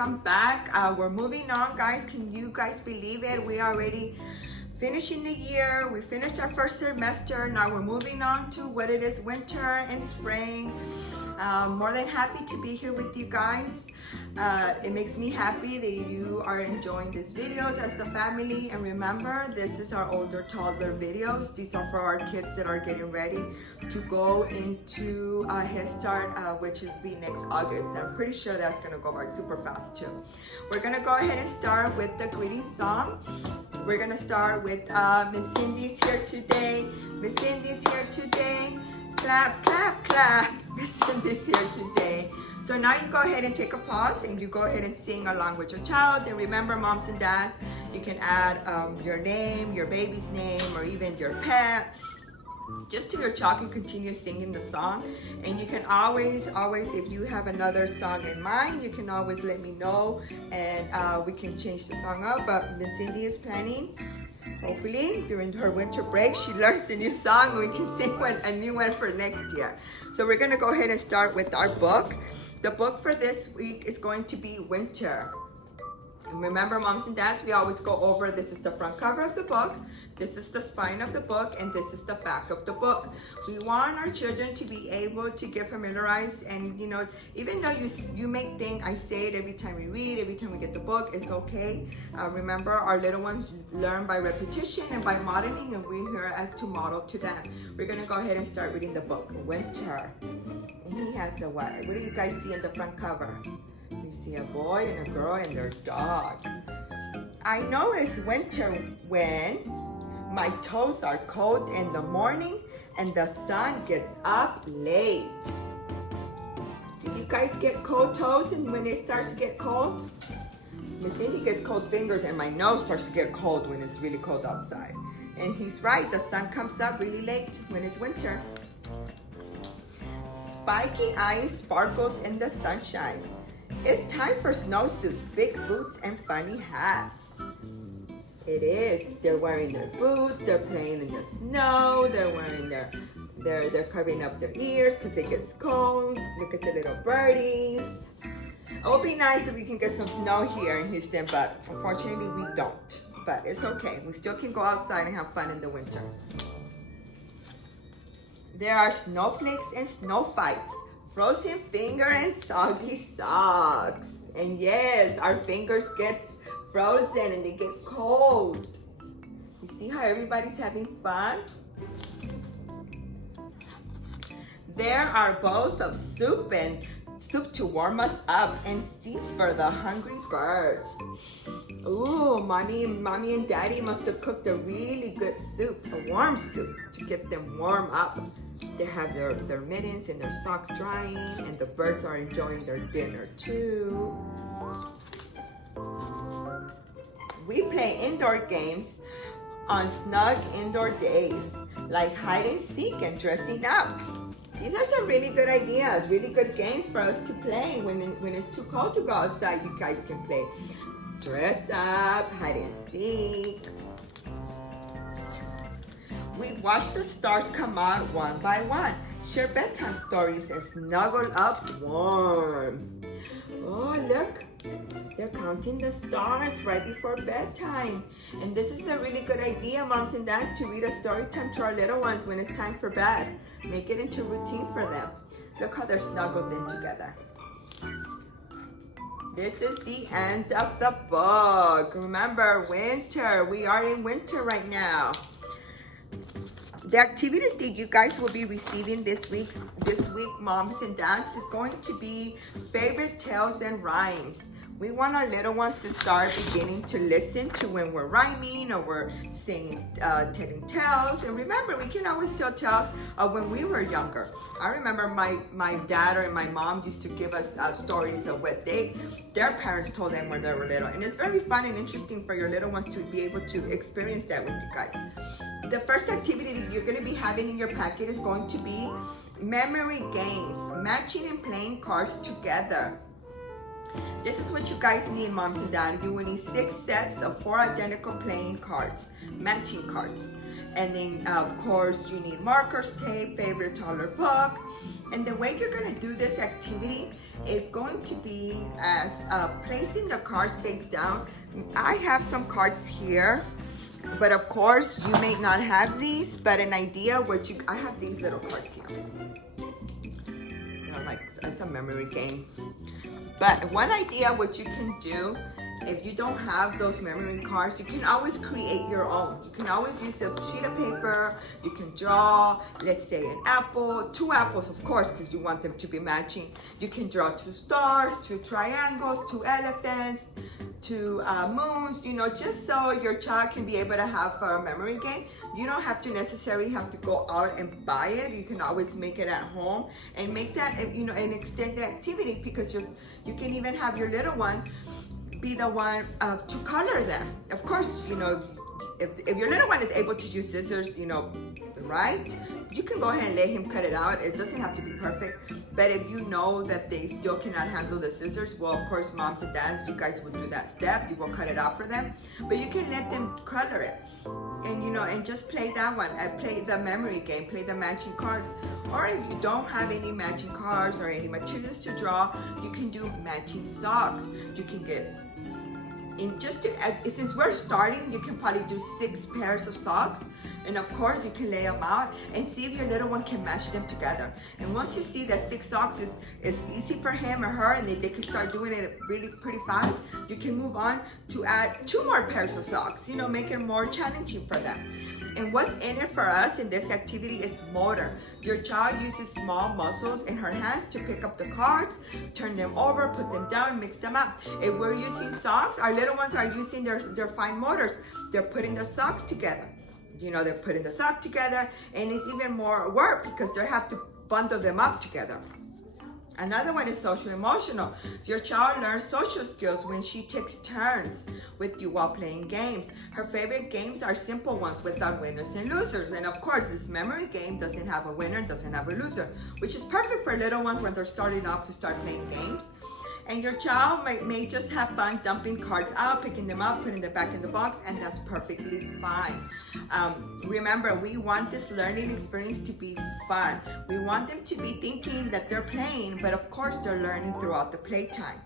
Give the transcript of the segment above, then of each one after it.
welcome back. We're moving on, guys. Can you guys believe it? We are already finishing the year. We finished our first semester. Now we're moving on to what it is, winter and spring. More than happy to be here with you guys. It makes me happy that you are enjoying these videos as a family. And remember, this is our older toddler videos. These are for our kids that are getting ready to go into Head Start, which will be next August. I'm pretty sure that's gonna go by super fast too. We're gonna go ahead and start with the greeting song. We're gonna start with Miss Cindy's here today. Miss Cindy's here today. Clap, clap, clap. Miss Cindy's here today. So now you go ahead and take a pause and you go ahead and sing along with your child. And remember, moms and dads, you can add your name, your baby's name, or even your pet, just to your child can continue singing the song. And you can always, if you have another song in mind, you can always let me know and we can change the song up. But Miss Cindy is planning, hopefully during her winter break, she learns a new song and we can sing a new one for next year. So we're gonna go ahead and start with our book. The book for this week is going to be Winter. And remember, moms and dads, we always go over, this is the front cover of the book, this is the spine of the book, and this is the back of the book. We want our children to be able to get familiarized, and you know, even though you may think I say it every time we read, every time we get the book, it's okay. Remember, our little ones learn by repetition and by modeling, and we're here as to model to them. We're gonna go ahead and start reading the book, Winter. And he has a what? What do you guys see in the front cover? We see a boy and a girl and their dog. I know it's winter when my toes are cold in the morning and the sun gets up late. Did you guys get cold toes and when it starts to get cold? Miss Cindy gets cold fingers and my nose starts to get cold when it's really cold outside. And he's right, the sun comes up really late when it's winter. Spiky eyes sparkles in the sunshine. It's time for snowsuits, big boots, and funny hats. It is. They're wearing their boots, they're playing in the snow, they're wearing they're covering up their ears because it gets cold. Look at the little birdies. It would be nice if we can get some snow here in Houston, but unfortunately we don't. But it's okay. We still can go outside and have fun in the winter. There are snowflakes and snow fights, frozen finger and soggy socks. And yes, our fingers get frozen and they get cold. You see how everybody's having fun? There are bowls of soup to warm us up and seeds for the hungry birds. Ooh, mommy and daddy must have cooked a really good soup, a warm soup to get them warm up. They have their mittens and their socks drying, and the birds are enjoying their dinner too. We play indoor games on snug indoor days, like hide and seek and dressing up. These are some really good ideas, really good games for us to play when it's too cold to go outside. You guys can play dress up, hide and seek. We watch the stars come out one by one, share bedtime stories, and snuggle up warm. Oh, look, they're counting the stars right before bedtime. And this is a really good idea, moms and dads, to read a story time to our little ones when it's time for bed. Make it into routine for them. Look how they're snuggled in together. This is the end of the book. Remember, winter. We are in winter right now. The activities that you guys will be receiving this week, moms and dads, is going to be favorite tales and rhymes. We want our little ones to start beginning to listen to when we're rhyming or we're saying, telling tales. And remember, we can always tell tales of when we were younger. I remember my dad or my mom used to give us stories of what their parents told them when they were little. And it's very fun and interesting for your little ones to be able to experience that with you guys. The first activity that you're going to be having in your packet is going to be memory games, matching and playing cards together. This is what you guys need, moms and dads. You will need 6 sets of 4 identical playing cards, matching cards. And then of course you need markers, tape, favorite toddler book. And the way you're gonna do this activity is going to be as placing the cards face down. I have some cards here, but of course you may not have these, but an idea I have these little cards here. They're like it's a memory game. But one idea what you can do, if you don't have those memory cards, you can always create your own. You can always use a sheet of paper. You can draw, let's say an apple, 2 apples, of course, because you want them to be matching. You can draw 2 stars, 2 triangles, 2 elephants, 2 moons, just so your child can be able to have a memory game. You don't have to necessarily have to go out and buy it. You can always make it at home and make that, and extend the activity, because you can even have your little one be the one to color them. Of course, if your little one is able to use scissors, right, you can go ahead and let him cut it out. It doesn't have to be perfect. But if you know that they still cannot handle the scissors, well, of course, moms and dads, you guys will do that step. You will cut it out for them. But you can let them color it. And just play that one. Play the memory game, play the matching cards. Or if you don't have any matching cards or any materials to draw, you can do matching socks. You can get, since we're starting, you can probably do 6 pairs of socks. And of course, you can lay them out and see if your little one can match them together. And once you see that 6 socks is easy for him or her, and they can start doing it really pretty fast, you can move on to add 2 more pairs of socks, make it more challenging for them. And what's in it for us in this activity is motor. Your child uses small muscles in her hands to pick up the cards, turn them over, put them down, mix them up. If we're using socks, our little ones are using their fine motors. They're putting their socks together. They're putting the sock together, and it's even more work because they have to bundle them up together. Another one is social emotional. Your child learns social skills when she takes turns with you while playing games. Her favorite games are simple ones without winners and losers. And of course, this memory game doesn't have a winner, doesn't have a loser, which is perfect for little ones when they're starting off to start playing games. And your child may just have fun dumping cards out, picking them up, putting them back in the box, and that's perfectly fine. Remember, we want this learning experience to be fun. We want them to be thinking that they're playing, but of course they're learning throughout the playtime.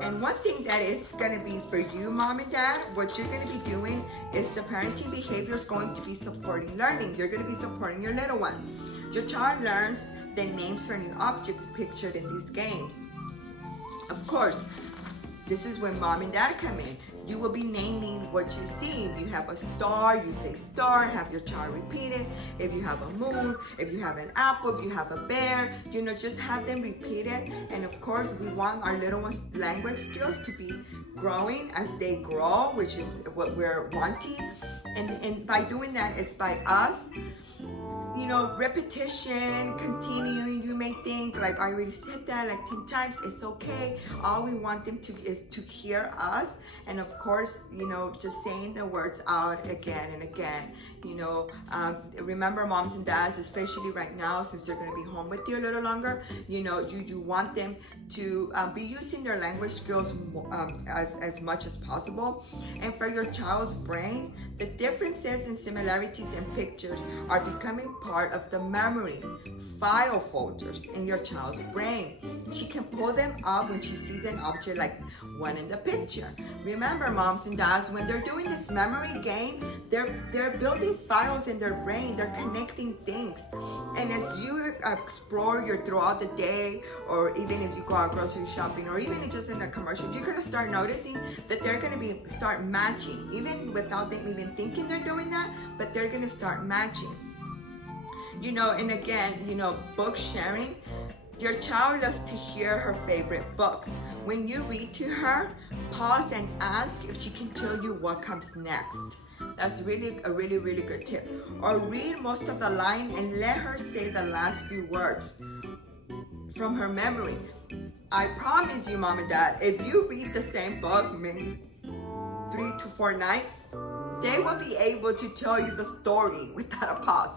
And one thing that is going to be for you, mom and dad, what you're going to be doing is the parenting behavior is going to be supporting learning. You're going to be supporting your little one. Your child learns the names for new objects pictured in these games. Of course, this is when mom and dad come in. You will be naming what you see. If you have a star, you say star, have your child repeat it. If you have a moon, if you have an apple, if you have a bear, just have them repeat it. And of course, we want our little ones' language skills to be growing as they grow, which is what we're wanting. And by doing that, it's by us, repetition, continuing. You may think, like, I already said that like 10 times. It's okay. All we want them is to hear us. And of course, just saying the words out again and again. Remember, moms and dads, especially right now, since they're going to be home with you a little longer, you want them to be using their language skills as much as possible. And for your child's brain, the differences and similarities in pictures are becoming part of the memory file folders in your child's brain. She can pull them up when she sees an object like one in the picture. Remember, moms and dads, when they're doing this memory game, they're building files in their brain. They're connecting things. And as you explore throughout the day, or even if you go out grocery shopping, or even just in a commercial, you're gonna start noticing that they're gonna start matching, even without them even thinking they're doing that, but they're gonna start matching. And again, book sharing. Your child loves to hear her favorite books. When you read to her, pause and ask if she can tell you what comes next. That's really a really, really good tip. Or read most of the line and let her say the last few words from her memory. I promise you, mom and dad, if you read the same book maybe 3 to 4 nights, they will be able to tell you the story without a pause.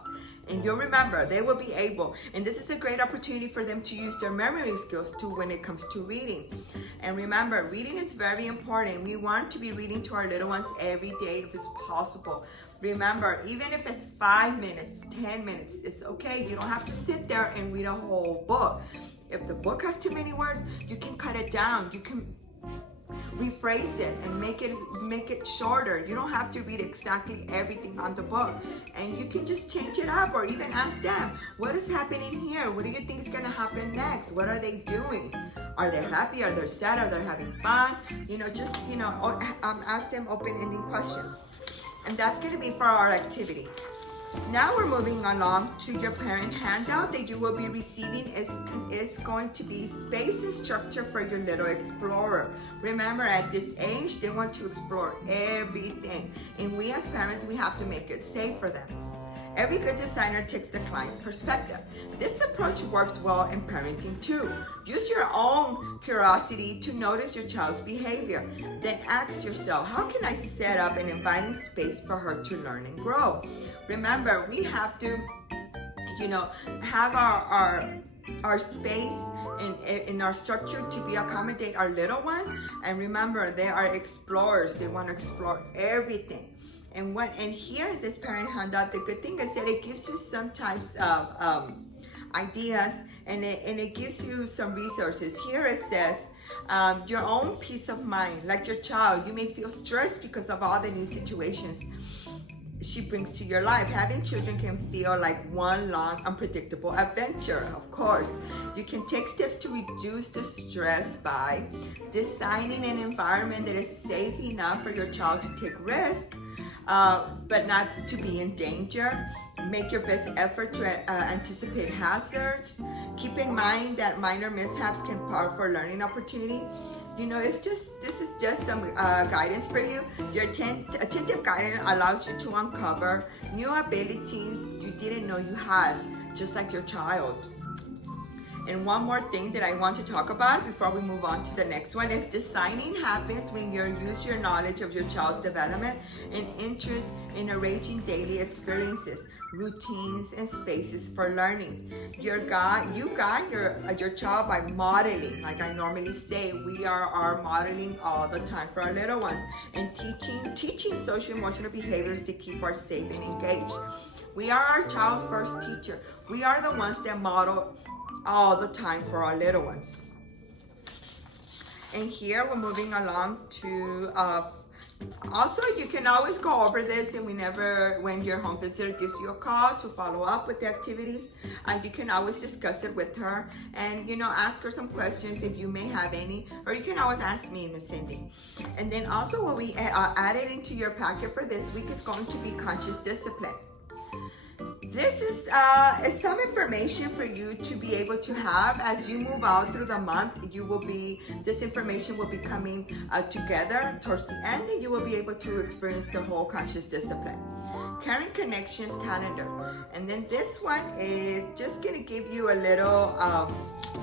And you'll remember, they will be able. And this is a great opportunity for them to use their memory skills too when it comes to reading. And remember, reading is very important. We want to be reading to our little ones every day if it's possible. Remember, even if it's 5 minutes, 10 minutes, it's okay. You don't have to sit there and read a whole book. If the book has too many words, you can cut it down. You can rephrase it and make it shorter. You don't have to read exactly everything on the book, and you can just change it up, or even ask them, what is happening here? What do you think is going to happen next? What are they doing? Are they happy? Are they sad? Are they having fun? Ask them open-ended questions, and that's going to be for our activity. Now we're moving along to your parent handout that you will be receiving is going to be space and structure for your little explorer. Remember, at this age, they want to explore everything. And we as parents, we have to make it safe for them. Every good designer takes the client's perspective. This approach works well in parenting too. Use your own curiosity to notice your child's behavior. Then ask yourself, how can I set up an inviting space for her to learn and grow? Remember, we have to, have our space in our structure to be accommodate our little one. And remember, they are explorers. They want to explore everything. And here in this parent handout, the good thing is that it gives you some types of ideas, and it gives you some resources. Here it says, your own peace of mind, like your child. You may feel stressed because of all the new situations she brings to your life. Having children can feel like one long, unpredictable adventure. Of course, you can take steps to reduce the stress by designing an environment that is safe enough for your child to take risks, but not to be in danger. Make your best effort to anticipate hazards. Keep in mind that minor mishaps can part for learning opportunity. This is just some guidance for you. Your attentive guidance allows you to uncover new abilities you didn't know you had, just like your child. And one more thing that I want to talk about before we move on to the next one is designing happens when you use your knowledge of your child's development and interest in arranging daily experiences, routines, and spaces for learning. You guide your child by modeling. Like I normally say, we are modeling all the time for our little ones, and teaching social emotional behaviors to keep us safe and engaged. We are our child's first teacher. We are the ones that model all the time for our little ones. And here we're moving along to also, you can always go over this, and when your home visitor gives you a call to follow up with the activities, you can always discuss it with her and ask her some questions if you may have any, or you can always ask me, Miss Cindy. And then also what we added into your packet for this week is going to be conscious discipline. This is some information for you to be able to have as you move out through the month. This information will be coming together towards the end, and you will be able to experience the whole conscious discipline. Caring Connections calendar. And then this one is just going to give you a little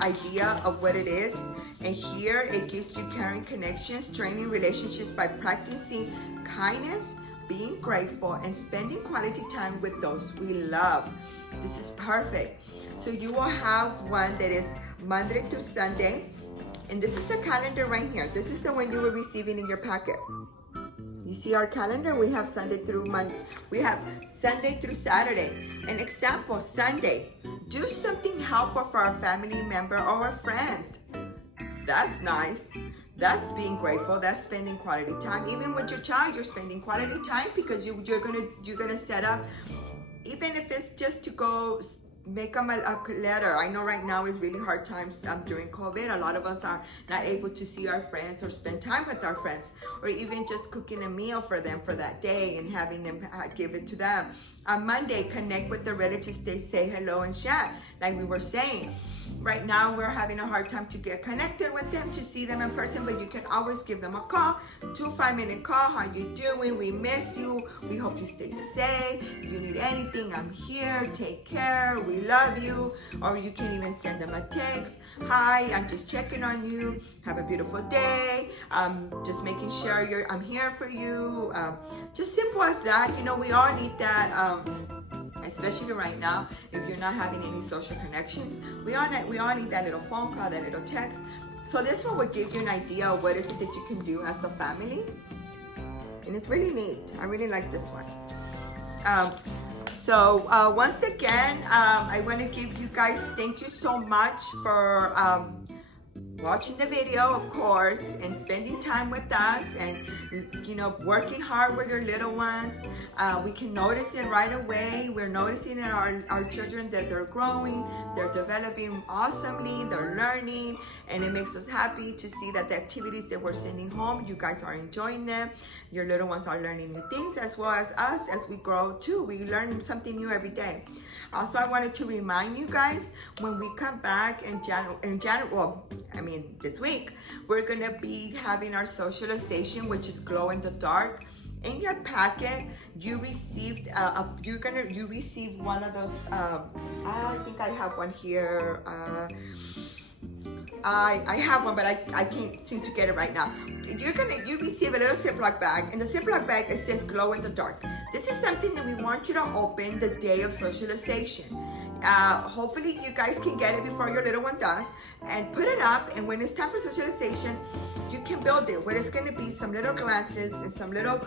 idea of what it is. And here it gives you Caring Connections, training relationships by practicing kindness, being grateful, and spending quality time with those we love. This is perfect. So you will have one that is Monday through Sunday. And this is a calendar right here. This is the one you were receiving in your packet. You see our calendar? We have Sunday through Monday. We have Sunday through Saturday. An example, Sunday, do something helpful for a family member or a friend. That's nice. That's being grateful. That's spending quality time. Even with your child, you're spending quality time because you're gonna set up, even if it's just to go make them a letter. I know right now is really hard times during COVID. A lot of us are not able to see our friends or spend time with our friends, or even just cooking a meal for them for that day and having them give it to them. On Monday, connect with the relatives. They say hello and chat, like we were saying. Right now, we're having a hard time to get connected with them, to see them in person, but you can always give them a call, 2-5-minute call. How you doing? We miss you. We hope you stay safe. If you need anything, I'm here. Take care. We love you. Or you can even send them a text. Hi, I'm just checking on you. Have a beautiful day. Just making sure I'm here for you. Just simple as that. We all need that. Especially right now, if you're not having any social connections, we all need that little phone call, that little text. So this one would give you an idea of what is it that you can do as a family, and it's really neat. I really like this one. Once again, I want to give you guys thank you so much for watching the video, of course, and spending time with us, and working hard with your little ones. We can notice it right away. We're noticing in our children that they're growing, they're developing awesomely, they're learning, and it makes us happy to see that the activities that we're sending home, you guys are enjoying them. Your little ones are learning new things, as well as us as we grow too. We learn something new every day. Also, I wanted to remind you guys, when we come back in this week, we're gonna be having our socialization, which is glow in the dark. In your packet, you received you received one of those. I think I have one here. I have one, but I can't seem to get it right now. You receive a little Ziploc bag. In the Ziploc bag, it says glow in the dark. This is something that we want you to open the day of socialization. Hopefully you guys can get it before your little one does, and put it up, and when it's time for socialization, you can build it. What it's going to be some little glasses and some little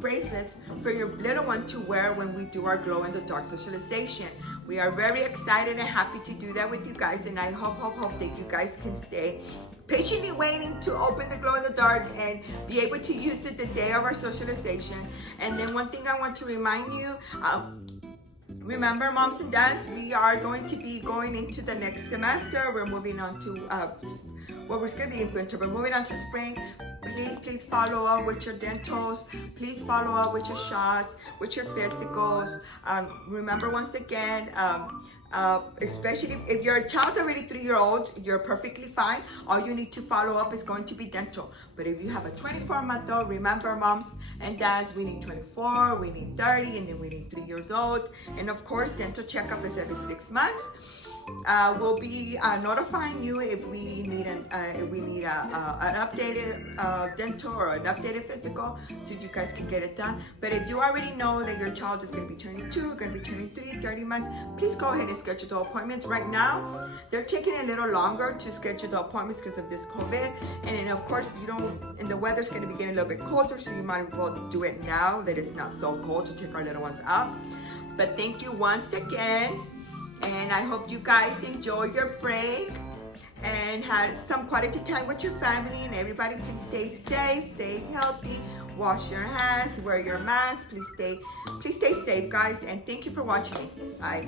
bracelets for your little one to wear when we do our glow in the dark socialization. We are very excited and happy to do that with you guys, and I hope that you guys can stay patiently waiting to open the glow in the dark and be able to use it the day of our socialization. And then one thing I want to remind you, remember, moms and dads, we are going to be going into the next semester. We're moving on to we're going to be in winter. We're moving on to spring. Please follow up with your dentals. Please follow up with your shots, with your physicals. Remember, once again, especially if your child's already 3-year-old, you're perfectly fine. All you need to follow up is going to be dental. But if you have a 24-month-old, remember, moms and dads, we need 24, we need 30, and then we need 3 years old. And of course, dental checkup is every 6 months. We'll be notifying you if we need an updated dental or an updated physical, so you guys can get it done. But if you already know that your child is going to be turning 2, going to be turning 3, 30 months, please go ahead and schedule the appointments. Right now, they're taking a little longer to schedule the appointments because of this COVID. And then, of course, and the weather's going to be getting a little bit colder, so you might as well do it now that it's not so cold to take our little ones out. But thank you once again. And I hope you guys enjoy your break and had some quality time with your family. And everybody, please stay safe, stay healthy, wash your hands, wear your mask. Please stay safe, guys. And thank you for watching me. Bye.